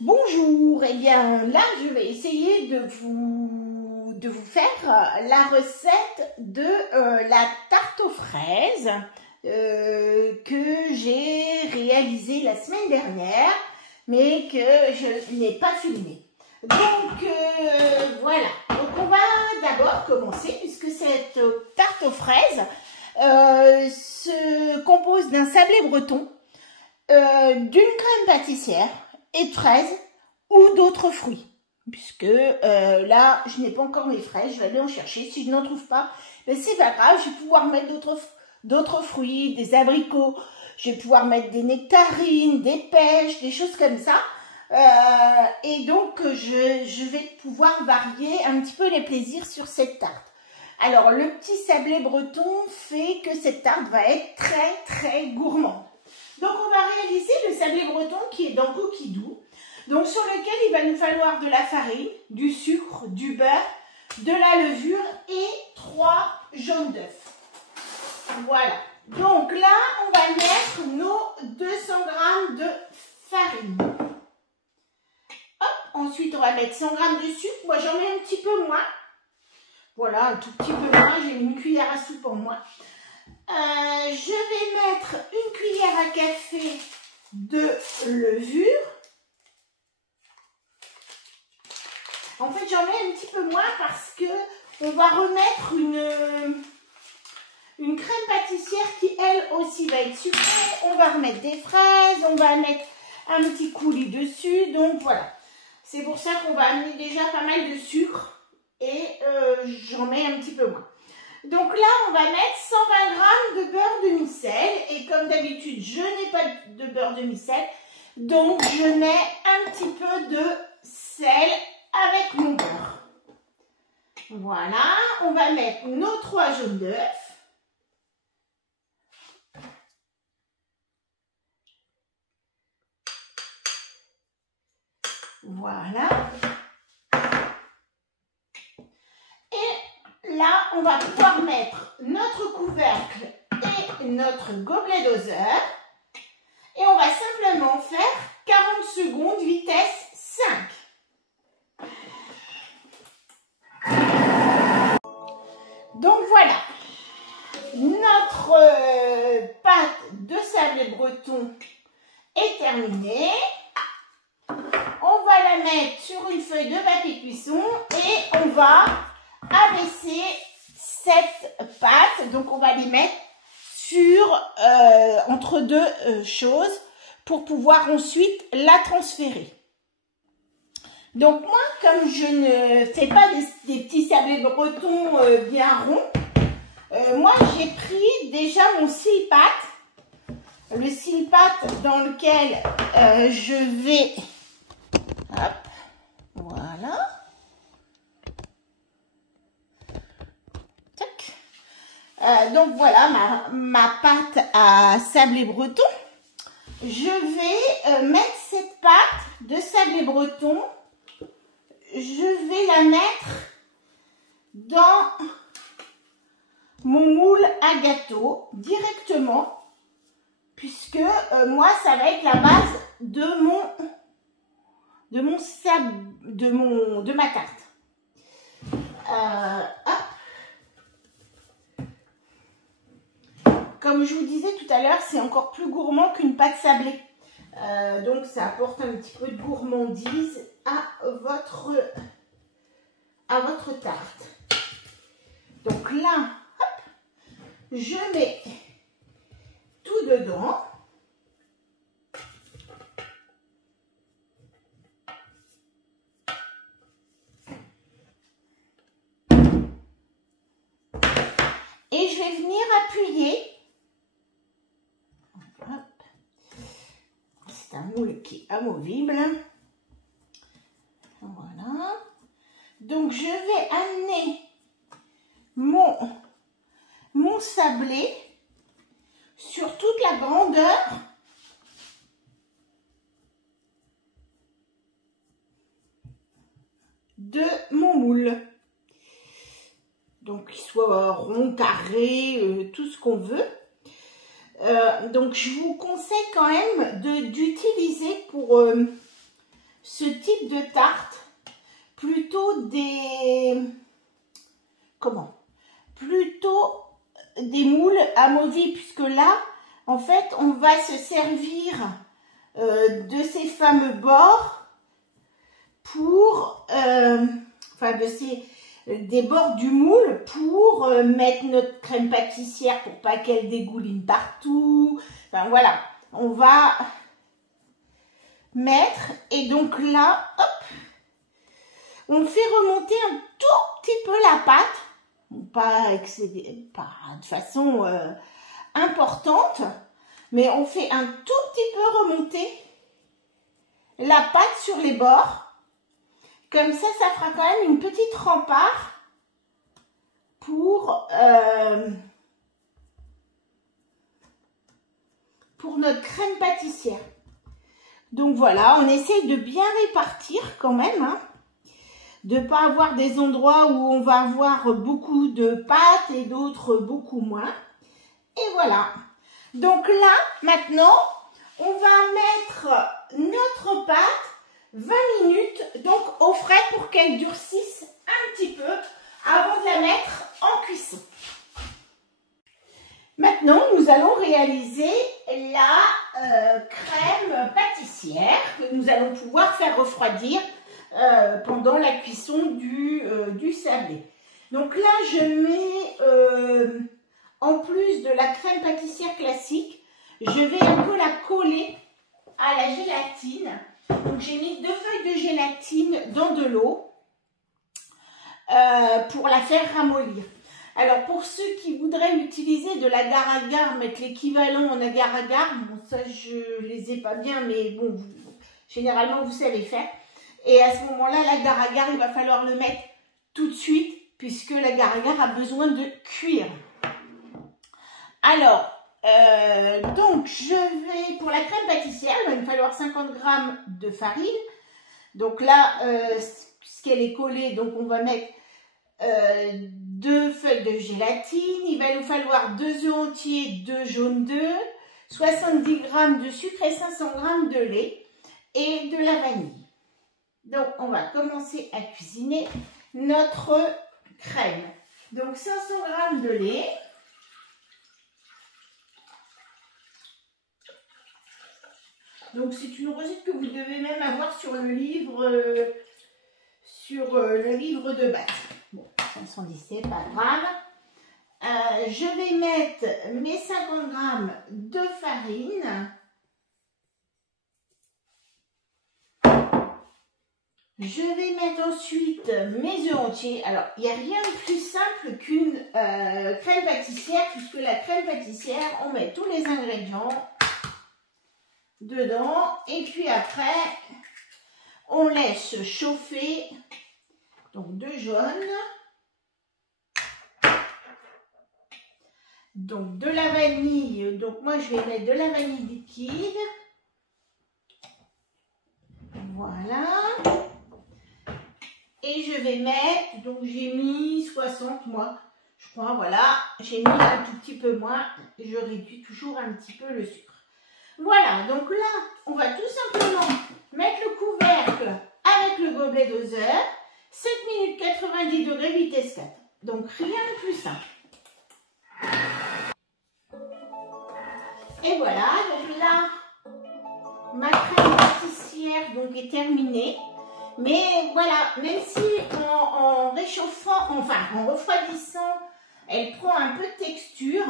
Bonjour, et bien là je vais essayer de vous faire la recette de la tarte aux fraises que j'ai réalisée la semaine dernière mais que je n'ai pas filmé. Donc voilà, donc on va d'abord commencer puisque cette tarte aux fraises se compose d'un sablé breton, d'une crème pâtissière et de fraises ou d'autres fruits, puisque là je n'ai pas encore mes fraises, je vais aller en chercher. Si je n'en trouve pas, ben c'est pas grave, je vais pouvoir mettre d'autres fruits, des abricots, je vais pouvoir mettre des nectarines, des pêches, des choses comme ça, et donc je vais pouvoir varier un petit peu les plaisirs sur cette tarte. Alors le petit sablé breton fait que cette tarte va être très gourmande. Donc on va réaliser le sablé breton qui est dans Cookie Dough, donc sur lequel il va nous falloir de la farine, du sucre, du beurre, de la levure et 3 jaunes d'œufs. Voilà, donc là on va mettre nos 200 g de farine. Hop, ensuite on va mettre 100 g de sucre, moi j'en mets un petit peu moins. Voilà, un tout petit peu moins, j'ai une cuillère à soupe en moins. Je vais mettre une cuillère à café de levure. En fait, j'en mets un petit peu moins parce que on va remettre une crème pâtissière qui, elle aussi, va être sucrée. On va remettre des fraises, on va mettre un petit coulis dessus. Donc, voilà. C'est pour ça qu'on va amener déjà pas mal de sucre et j'en mets un petit peu moins. Donc là, on va mettre 120 g de beurre demi-sel. Et comme d'habitude, je n'ai pas de beurre demi-sel. Donc, je mets un petit peu de sel avec mon beurre. Voilà. On va mettre nos 3 jaunes d'œufs. Voilà. Là, on va pouvoir mettre notre couvercle et notre gobelet doseur. Et on va simplement faire 40 secondes vitesse 5. Donc voilà, notre pâte de sablé breton est terminée. On va la mettre sur une feuille de papier cuisson et on va abaisser cette pâte, donc on va les mettre sur entre deux choses pour pouvoir ensuite la transférer. Donc moi, comme je ne fais pas des petits sablés bretons bien ronds, moi j'ai pris déjà mon cile-pâte, le cile-pâte dans lequel je vais, hop, voilà. Donc voilà ma pâte à sablé breton. Je vais mettre cette pâte de sablé breton, je vais la mettre dans mon moule à gâteau directement, puisque moi ça va être la base de ma tarte. Hop. Comme je vous disais tout à l'heure, c'est encore plus gourmand qu'une pâte sablée. Donc, ça apporte un petit peu de gourmandise à votre tarte. Donc là, hop, je mets tout dedans. Et je vais venir appuyer. C'est un moule qui est amovible. Voilà. Donc, je vais amener mon sablé sur toute la grandeur de mon moule. Donc, qu'il soit rond, carré, tout ce qu'on veut. Donc, je vous conseille quand même d'utiliser pour ce type de tarte, plutôt des... Plutôt des moules amovibles, puisque là, en fait, on va se servir de ces fameux bords pour... des bords du moule pour mettre notre crème pâtissière pour pas qu'elle dégouline partout. Enfin voilà, on va mettre et donc là, hop, on fait remonter un tout petit peu la pâte, pas de façon importante, mais on fait un tout petit peu remonter la pâte sur les bords. Comme ça fera quand même une petite rempart pour notre crème pâtissière. Donc voilà, on essaye de bien répartir quand même, hein, de ne pas avoir des endroits où on va avoir beaucoup de pâte et d'autres beaucoup moins. Et voilà. Donc là, maintenant, on va mettre notre pâte 20 minutes donc au frais pour qu'elle durcisse un petit peu avant de la mettre en cuisson. Maintenant, nous allons réaliser la crème pâtissière que nous allons pouvoir faire refroidir pendant la cuisson du sablé. Donc là, je mets, en plus de la crème pâtissière classique, je vais un peu la coller à la gélatine. Donc j'ai mis 2 feuilles de gélatine dans de l'eau pour la faire ramollir. Alors pour ceux qui voudraient utiliser de l'agar-agar, mettre l'équivalent en agar-agar, bon ça je les ai pas bien, mais bon, généralement vous savez faire. Et à ce moment-là, l'agar-agar, il va falloir le mettre tout de suite, puisque l'agar-agar a besoin de cuire. Alors, donc je vais, pour la crème pâtissière, il va me falloir 50 g de farine. Donc là, puisqu'elle est collée, donc on va mettre 2 feuilles de gélatine. Il va nous falloir 2 œufs entiers, 2 jaunes d'œufs, 70 g de sucre et 500 g de lait et de la vanille. Donc on va commencer à cuisiner notre crème. Donc 500 g de lait. Donc c'est une recette que vous devez même avoir sur le livre, de base. Bon, 510, c'est pas grave. Je vais mettre mes 50 g de farine. Je vais mettre ensuite mes œufs entiers. Alors, il n'y a rien de plus simple qu'une crème pâtissière, puisque la crème pâtissière, on met tous les ingrédients dedans et puis après on laisse chauffer donc 2 jaunes, donc de la vanille, donc moi je vais mettre de la vanille liquide, voilà, et je vais mettre, donc j'ai mis 60 moi je crois, voilà, j'ai mis un tout petit peu moins, je réduis toujours un petit peu le sucre. Voilà, donc là, on va tout simplement mettre le couvercle avec le gobelet doseur, 7 minutes 90 degrés, vitesse 4. Donc rien de plus simple. Et voilà, donc là, ma crème pâtissière donc, est terminée. Mais voilà, même si en réchauffant, enfin en refroidissant, elle prend un peu de texture,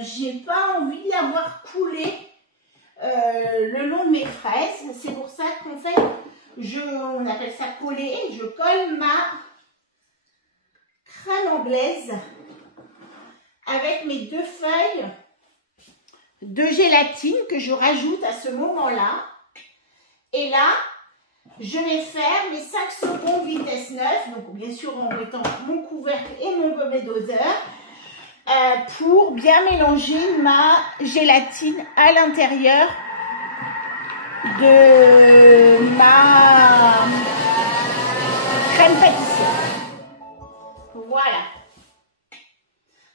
j'ai pas envie de l'avoir coulé le long de mes fraises. C'est pour ça qu'en fait, on appelle ça coller. Je colle ma crème anglaise avec mes 2 feuilles de gélatine que je rajoute à ce moment-là. Et là, je vais faire mes 5 secondes vitesse 9, donc bien sûr en mettant mon couvercle et mon gobelet doseur, pour bien mélanger ma gélatine à l'intérieur de ma crème pâtissière. Voilà.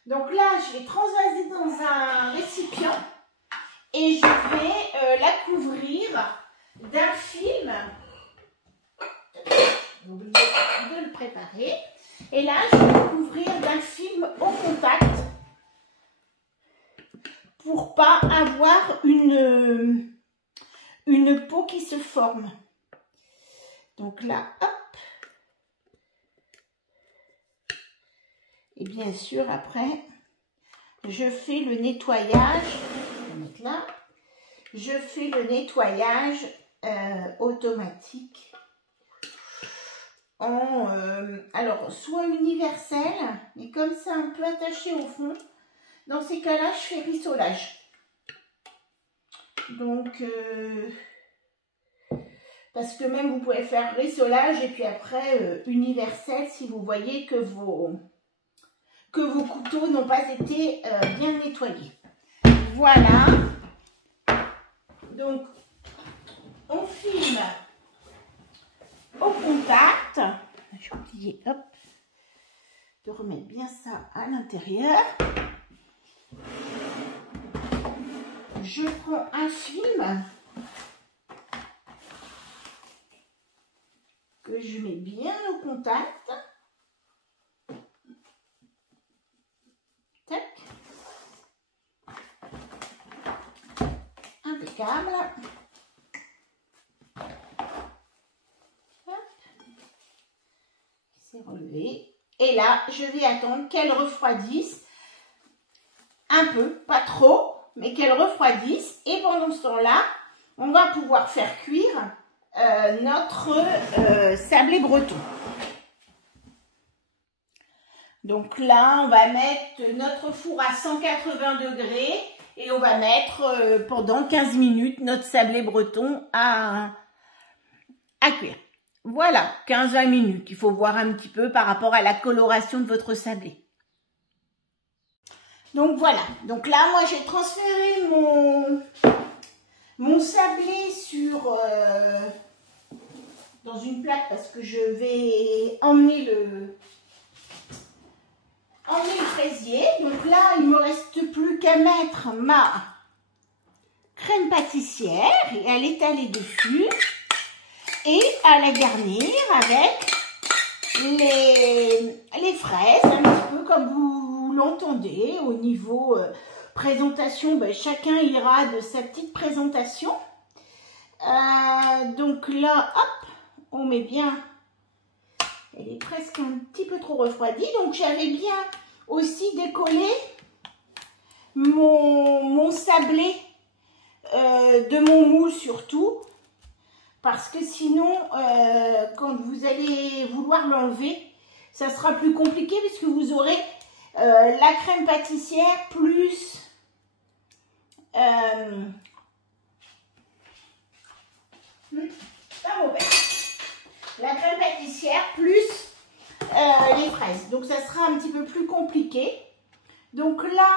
Donc là, je vais transvaser dans un récipient et je vais la couvrir d'un film j'avais oublié de le préparer. Et là, je vais le couvrir d'un film au contact pour pas avoir une peau qui se forme. Donc là, hop. Et bien sûr, après, je fais le nettoyage. Je vais mettre là. Je fais le nettoyage automatique alors soit universel, mais comme c'est un peu attaché au fond, dans ces cas-là, je fais rissolage. Donc, parce que même vous pouvez faire rissolage et puis après universel si vous voyez que vos couteaux n'ont pas été bien nettoyés. Voilà. Donc, on filme au contact. J'ai oublié, hop, de remettre bien ça à l'intérieur. Je prends un film que je mets bien au contact. Tac. Impeccable. C'est relevé. Et là, je vais attendre qu'elle refroidisse un peu, pas trop, mais qu'elle refroidisse. Et pendant ce temps-là, on va pouvoir faire cuire notre sablé breton. Donc là, on va mettre notre four à 180 degrés et on va mettre pendant 15 minutes notre sablé breton à cuire. Voilà, 15-20 minutes. Il faut voir un petit peu par rapport à la coloration de votre sablé. Donc voilà. Donc là, moi, j'ai transféré mon sablé dans une plaque parce que je vais emmener le fraisier. Donc là, il ne me reste plus qu'à mettre ma crème pâtissière et à l'étaler dessus. Et à la garnir avec les fraises, un petit peu comme vous l'entendez. Au niveau présentation, ben, chacun ira de sa petite présentation. Donc là, hop, on met bien. Elle est presque un petit peu trop refroidie. Donc j'avais bien aussi décollé mon sablé de mon moule surtout. Parce que sinon, quand vous allez vouloir l'enlever, ça sera plus compliqué puisque vous aurez la crème pâtissière plus pas mauvais. La crème pâtissière plus les fraises. Donc ça sera un petit peu plus compliqué. Donc là,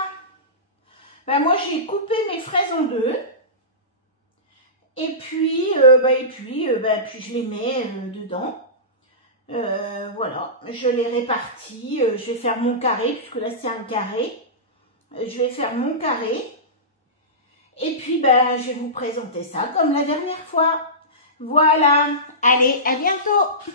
ben moi j'ai coupé mes fraises en deux. Et puis, puis je les mets dedans. Voilà, je les répartis. Je vais faire mon carré, puisque là c'est un carré. Je vais faire mon carré. Et puis, je vais vous présenter ça comme la dernière fois. Voilà, allez, à bientôt!